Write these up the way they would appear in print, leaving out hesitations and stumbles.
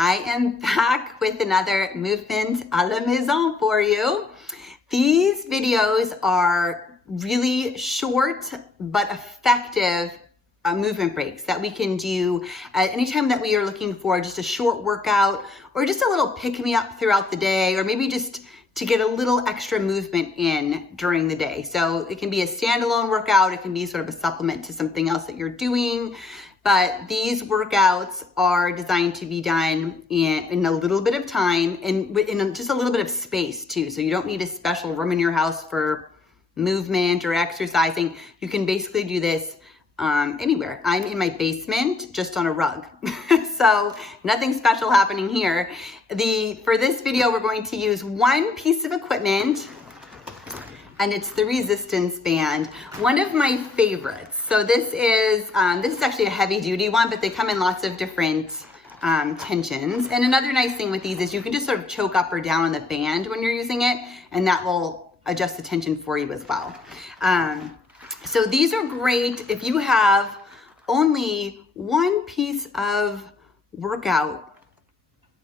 I am back with another movement à la maison for you. These videos are really short but effective movement breaks that we can do at any time that we are looking for just a short workout or just a little pick-me-up throughout the day, or maybe just to get a little extra movement in during the day. So it can be a standalone workout, it can be sort of a supplement to something else that you're doing. But these workouts are designed to be done in a little bit of time and in just a little bit of space too. So you don't need a special room in your house for movement or exercising. You can basically do this anywhere. I'm in my basement just on a rug. So nothing special happening here. For this video, we're going to use one piece of equipment, and it's the resistance band, one of my favorites. So this is actually a heavy duty one, but they come in lots of different tensions. And another nice thing with these is you can just sort of choke up or down on the band when you're using it, and that will adjust the tension for you as well. So these are great if you have only one piece of workout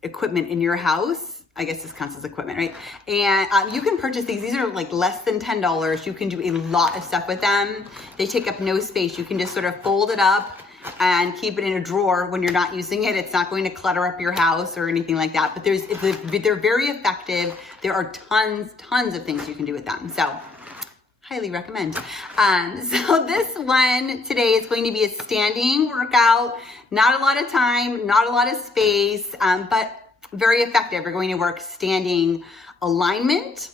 equipment in your house. I guess this counts as equipment, right? And you can purchase these. These are like less than $10. You can do a lot of stuff with them. They take up no space. You can just sort of fold it up and keep it in a drawer when you're not using it. It's not going to clutter up your house or anything like that. But they're very effective. There are tons of things you can do with them. So highly recommend. So this one today is going to be a standing workout. Not a lot of time, not a lot of space, but very effective. We're going to work standing alignment,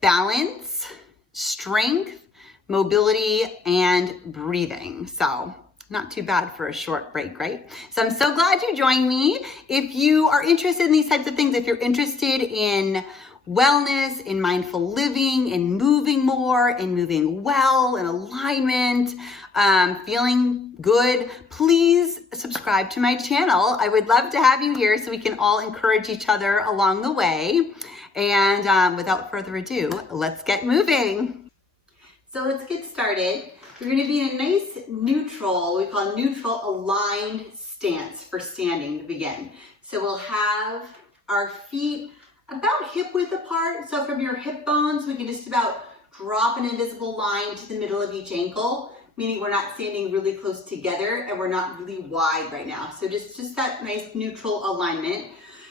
balance, strength, mobility, and breathing. So not too bad for a short break, right? So I'm so glad you joined me. If you are interested in these types of things, if you're interested in wellness, in mindful living, in moving more, in moving well, in alignment, feeling good, please subscribe to my channel. I would love to have you here so we can all encourage each other along the way. And without further ado, let's get moving. So let's get started. We're going to be in a nice neutral, we call neutral aligned stance for standing to begin. So we'll have our feet about hip width apart. So from your hip bones, we can just about drop an invisible line to the middle of each ankle, meaning we're not standing really close together and we're not really wide right now. So just that nice neutral alignment.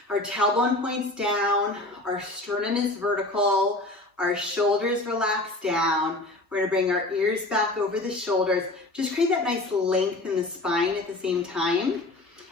Our tailbone points down, our sternum is vertical, our shoulders relax down. We're gonna bring our ears back over the shoulders. Just create that nice length in the spine at the same time.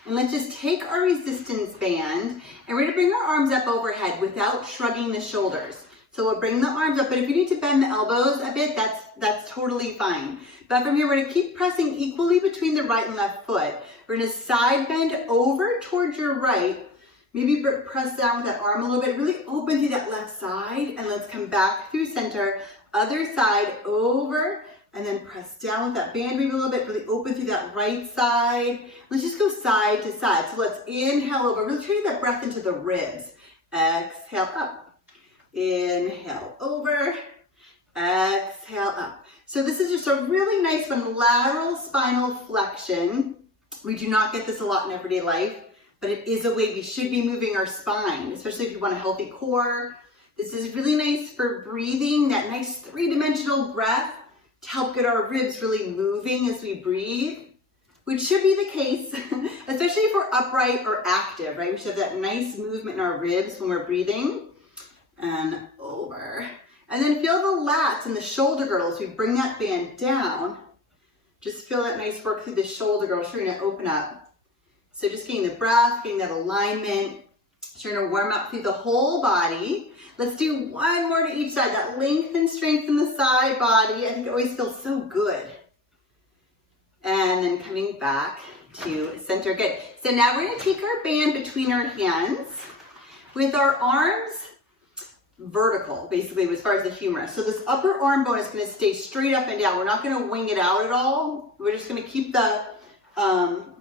And let's just take our resistance band and we're gonna bring our arms up overhead without shrugging the shoulders. So we'll bring the arms up, but if you need to bend the elbows a bit, that's totally fine. But from here, we're gonna keep pressing equally between the right and left foot. We're gonna side bend over towards your right. Maybe press down with that arm a little bit, really open through that left side, and let's come back through center. Other side, over, and then press down with that band maybe a little bit, really open through that right side. Let's just go side to side. So let's inhale over, really turning that breath into the ribs. Exhale up, inhale over, exhale up. So this is just a really nice one, lateral spinal flexion. We do not get this a lot in everyday life, but it is a way we should be moving our spine, especially if you want a healthy core. This is really nice for breathing, that nice three-dimensional breath to help get our ribs really moving as we breathe, which should be the case, especially if we're upright or active, right? We should have that nice movement in our ribs when we're breathing. And over. And then feel the lats and the shoulder girdles. We bring that band down. Just feel that nice work through the shoulder girdles. We're gonna open up. So just getting the breath, getting that alignment. So you're gonna warm up through the whole body. Let's do one more to each side. That length and strength in the side body. I think it always feels so good. And then coming back to center. Good. So now we're gonna take our band between our hands with our arms vertical, basically, as far as the humerus. So this upper arm bone is gonna stay straight up and down. We're not gonna wing it out at all. We're just gonna keep the,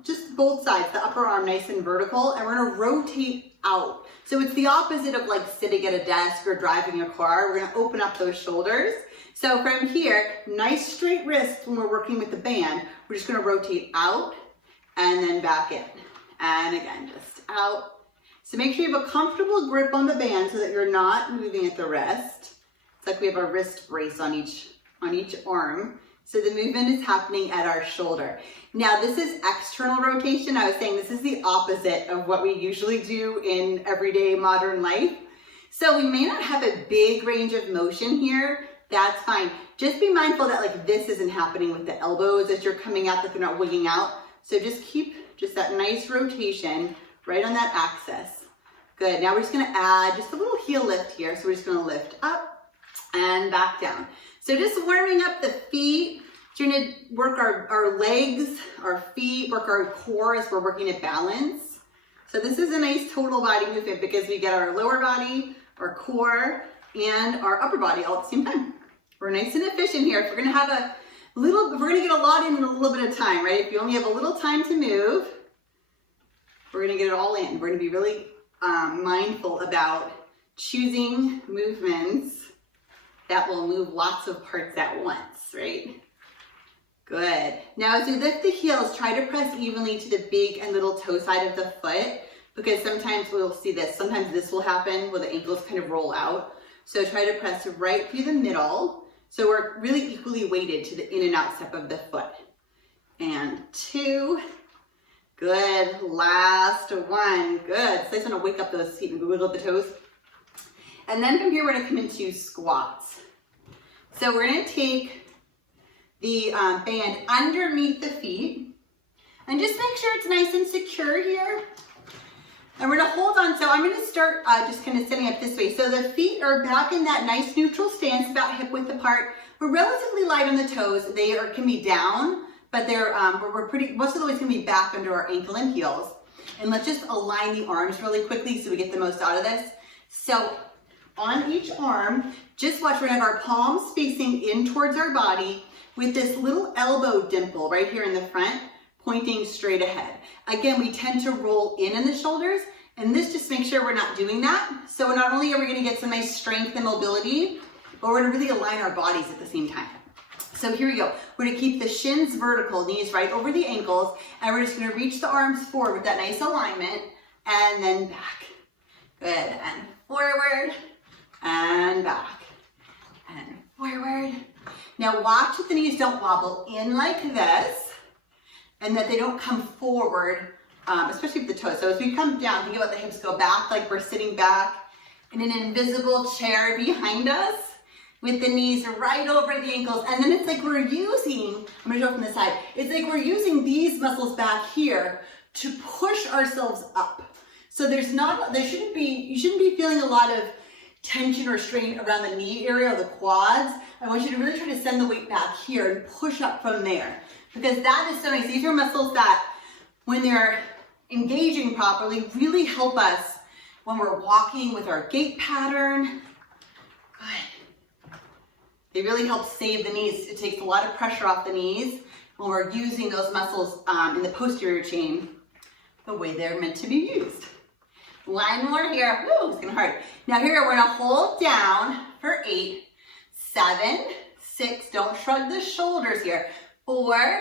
just both sides, the upper arm nice and vertical, and we're gonna rotate out. So it's the opposite of like sitting at a desk or driving a car. We're gonna open up those shoulders. So from here, nice straight wrists when we're working with the band. We're just gonna rotate out and then back in. And again, just out So make sure you have a comfortable grip on the band so that you're not moving at the wrist. It's like we have a wrist brace on each arm. So the movement is happening at our shoulder. Now this is external rotation. I was saying this is the opposite of what we usually do in everyday modern life. So we may not have a big range of motion here. That's fine. Just be mindful that like this isn't happening with the elbows as you're coming out, that they're not wigging out. So just keep just that nice rotation right on that axis. Good. Now we're just going to add just a little heel lift here. So we're just going to lift up and back down. So just warming up the feet. So you're going to work our legs, our feet, work our core as we're working at balance. So this is a nice total body movement because we get our lower body, our core, and our upper body all at the same time. We're nice and efficient here. If we're going to have a little, if we're going to get a lot in a little bit of time, right? If you only have a little time to move, we're going to get it all in. We're going to be really mindful about choosing movements that will move lots of parts at once, right? Good. Now as you lift the heels, try to press evenly to the big and little toe side of the foot, because sometimes we'll see this. Sometimes this will happen where the ankles kind of roll out. So try to press right through the middle. So we're really equally weighted to the in and out step of the foot. And 2. Good. Last 1. Good. So I just want to wake up those feet and wiggle the toes. And then from here, we're going to come into squats. So we're going to take the band underneath the feet and just make sure it's nice and secure here. And we're going to hold on. So I'm going to start just kind of sitting up this way. So the feet are back in that nice neutral stance, about hip width apart. We're relatively light on the toes. They can be down, but they're we're pretty, most of the way it's going to be back under our ankle and heels. And let's just align the arms really quickly so we get the most out of this. So on each arm, just watch, we're going to have our palms facing in towards our body with this little elbow dimple right here in the front, pointing straight ahead. Again, we tend to roll in the shoulders, and this just makes sure we're not doing that. So not only are we going to get some nice strength and mobility, but we're going to really align our bodies at the same time. So here we go. We're going to keep the shins vertical, knees right over the ankles, and we're just going to reach the arms forward with that nice alignment, and then back. Good, and forward, and back, and forward. Now watch that the knees don't wobble in like this, and that they don't come forward, especially with the toes. So as we come down, think about the hips go back like we're sitting back in an invisible chair behind us with the knees right over the ankles. And then it's like we're using, I'm gonna show from the side, it's like we're using these muscles back here to push ourselves up. So you shouldn't be feeling a lot of tension or strain around the knee area or the quads. I want you to really try to send the weight back here and push up from there, because that is so nice. These are muscles that, when they're engaging properly, really help us when we're walking with our gait pattern. Good. They really help save the knees. It takes a lot of pressure off the knees when we're using those muscles in the posterior chain the way they're meant to be used. 1 more here. Woo, it's gonna hurt. Now here we're gonna hold down for 8, 7, 6. Don't shrug the shoulders here. 4,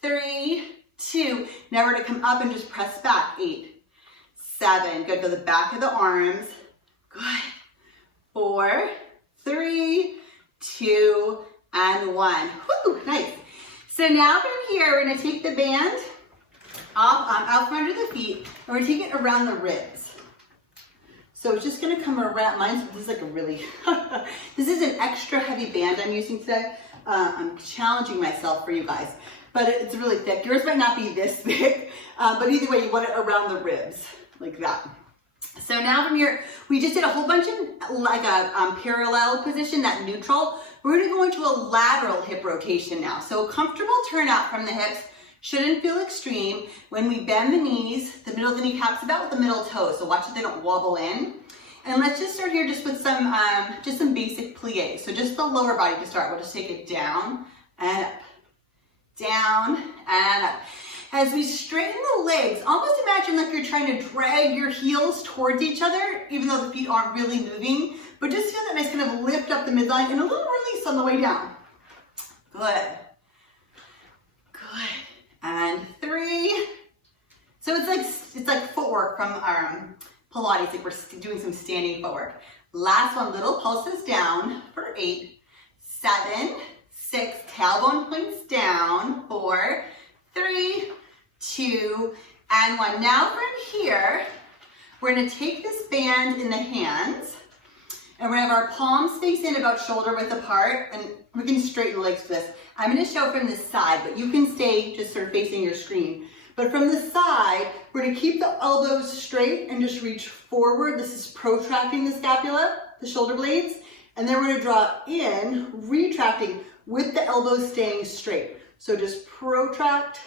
3, 2. Now we're gonna come up and just press back. 8, 7. Good. Go to the back of the arms. Good. 4, 3, 2, and 1. Woo, nice. So now from here, we're gonna take the band out from under the feet, and we're gonna take it around the ribs. So it's just gonna come around. This is like a really, this is an extra heavy band I'm using today. I'm challenging myself for you guys, but it's really thick. Yours might not be this thick, but either way, you want it around the ribs, like that. So now from here, we just did a whole bunch of like a parallel position, that neutral. We're gonna go into a lateral hip rotation now. So a comfortable turnout from the hips. Shouldn't feel extreme. When we bend the knees, the middle of the kneecap's about with the middle toes, so watch that they don't wobble in. And let's just start here just with some basic plies. So just the lower body to start. We'll just take it down and up, down and up. As we straighten the legs, almost imagine like you're trying to drag your heels towards each other, even though the feet aren't really moving, but just feel that nice kind of lift up the midline and a little release on the way down. Good. Good. And 3. So it's like footwork from Pilates, like we're doing some standing footwork. Last one, little pulses down for 8, 7, 6, tailbone points down, 4, 3, 2, and 1. Now from here, we're gonna take this band in the hands, and we're gonna have our palms face in about shoulder width apart, and we can straighten the legs for this. I'm gonna show from the side, but you can stay just sort of facing your screen. But from the side, we're gonna keep the elbows straight and just reach forward. This is protracting the scapula, the shoulder blades, and then we're gonna draw in, retracting with the elbows staying straight. So just protract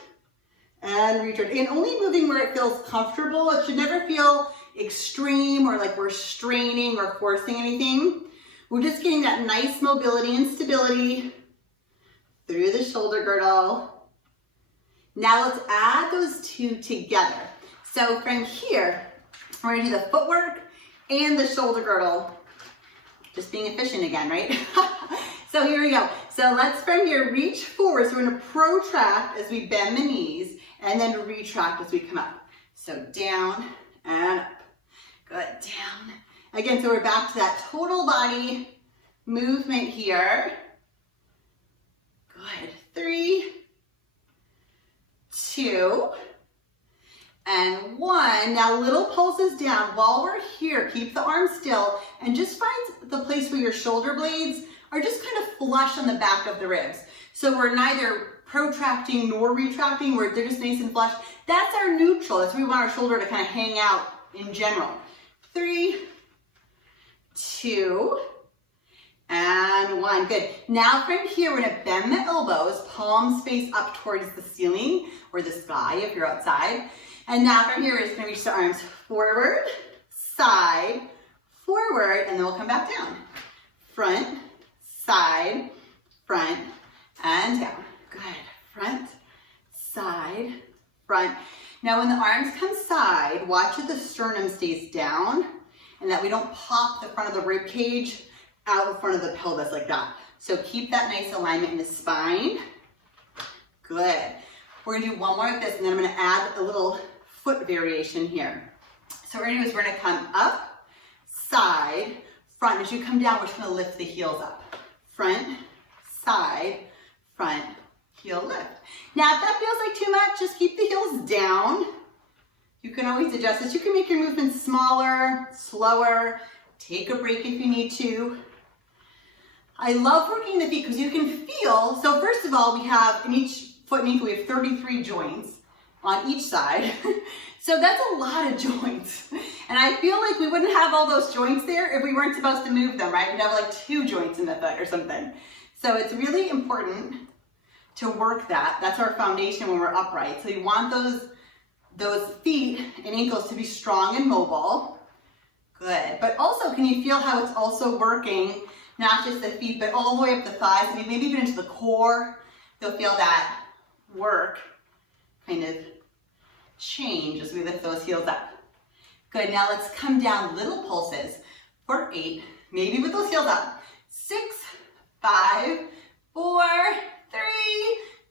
and retract, and only moving where it feels comfortable. It should never feel extreme or like we're straining or forcing anything. We're just getting that nice mobility and stability through the shoulder girdle. Now let's add those two together. So from here, we're gonna do the footwork and the shoulder girdle. Just being efficient again, right? So here we go. So let's from here reach forward. So we're gonna protract as we bend the knees and then retract as we come up. So down and up. Good, down. Again, so we're back to that total body movement here. Good, 3, 2, and 1. Now little pulses down. While we're here, keep the arms still and just find the place where your shoulder blades are just kind of flush on the back of the ribs. So we're neither protracting nor retracting, where they're just nice and flush. That's our neutral. That's where we want our shoulder to kind of hang out in general. 3, 2, and 1. Good. Now from here, we're gonna bend the elbows, palms face up towards the ceiling or the sky if you're outside. And now from here, we're just gonna reach the arms forward, side, forward, and then we'll come back down. Front, side, front, and down. Good. Front, side, front. Now when the arms come side, watch that the sternum stays down and that we don't pop the front of the rib cage out in front of the pelvis like that. So keep that nice alignment in the spine. Good. We're gonna do one more like this, and then I'm gonna add a little foot variation here. So what we're gonna do is we're gonna come up, side, front. As you come down, we're just gonna lift the heels up. Front, side, front, heel lift. Now if that feels like too much, just keep the heels down. You can always adjust this. You can make your movements smaller, slower, take a break if you need to. I love working the feet because you can feel, so first of all, we have in each foot and ankle, we have 33 joints on each side. So that's a lot of joints. And I feel like we wouldn't have all those joints there if we weren't supposed to move them, right? We'd have like 2 joints in the foot or something. So it's really important to work that. That's our foundation when we're upright. So you want those feet and ankles to be strong and mobile. Good. But also, can you feel how it's also working, not just the feet, but all the way up the thighs, I mean, maybe even into the core. You'll feel that work kind of change as we lift those heels up. Good. Now let's come down, little pulses for 8, maybe with those heels up. 6, 5, 4, 3,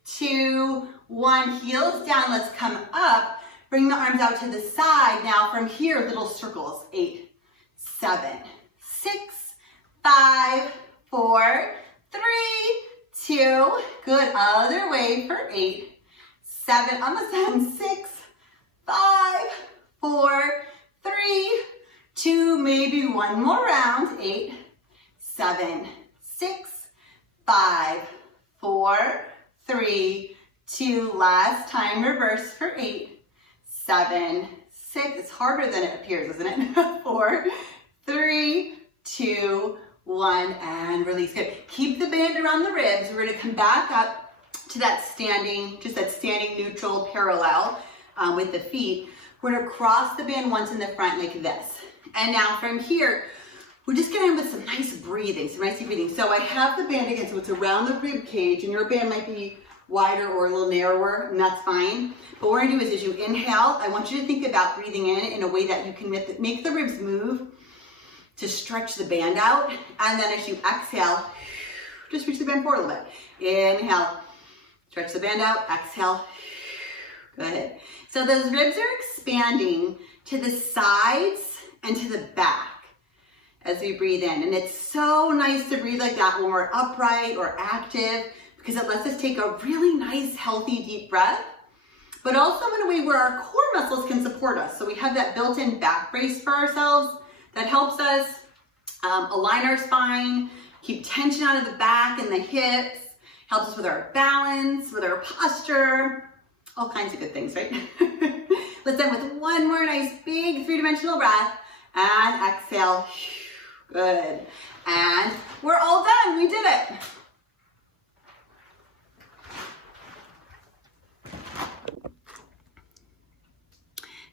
2, 1. Heels down. Let's come up. Bring the arms out to the side. Now from here, little circles. 8, 7, 6, 5, 4, 3, 2. Good. Other way for 8, 7. On the 7, 6, 5, 4, 3, 2. Maybe one more round. 8, 7, 6, 5, 4, 3, 2. Last time. Reverse for 8, 7, 6. It's harder than it appears, isn't it? 4, 3, 2, 1, and release. Good. Keep the band around the ribs. We're going to come back up to that standing, just that standing neutral parallel with the feet. We're going to cross the band once in the front like this. And now from here, we're just getting with some nice breathing, some nice deep breathing. So I have the band again, so it's around the rib cage, and your band might be wider or a little narrower, and that's fine. But what we're gonna do is as you inhale, I want you to think about breathing in a way that you can make the ribs move to stretch the band out. And then as you exhale, just reach the band forward a little bit. Inhale, stretch the band out, exhale. Good. So those ribs are expanding to the sides and to the back as we breathe in. And it's so nice to breathe like that when we're upright or active, because it lets us take a really nice, healthy, deep breath, but also in a way where our core muscles can support us. So we have that built-in back brace for ourselves that helps us align our spine, keep tension out of the back and the hips, helps us with our balance, with our posture, all kinds of good things, right? Let's end with one more nice big three-dimensional breath and exhale. Good. And we're all done. We did it.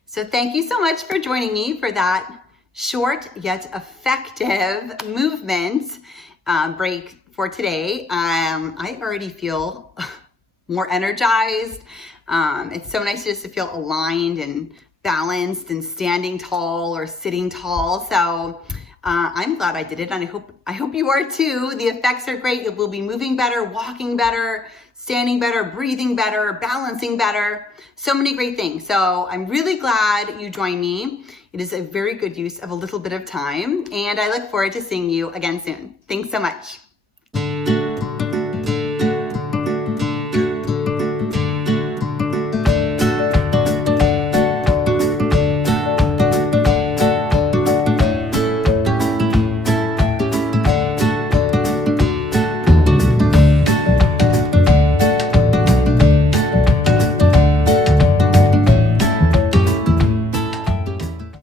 So thank you so much for joining me for that short yet effective movement break for today. I already feel more energized. It's so nice just to feel aligned and balanced and standing tall or sitting tall. So I'm glad I did it, and I hope you are too. The effects are great. We'll be moving better, walking better, standing better, breathing better, balancing better. So many great things. So I'm really glad you joined me. It is a very good use of a little bit of time, and I look forward to seeing you again soon. Thanks so much.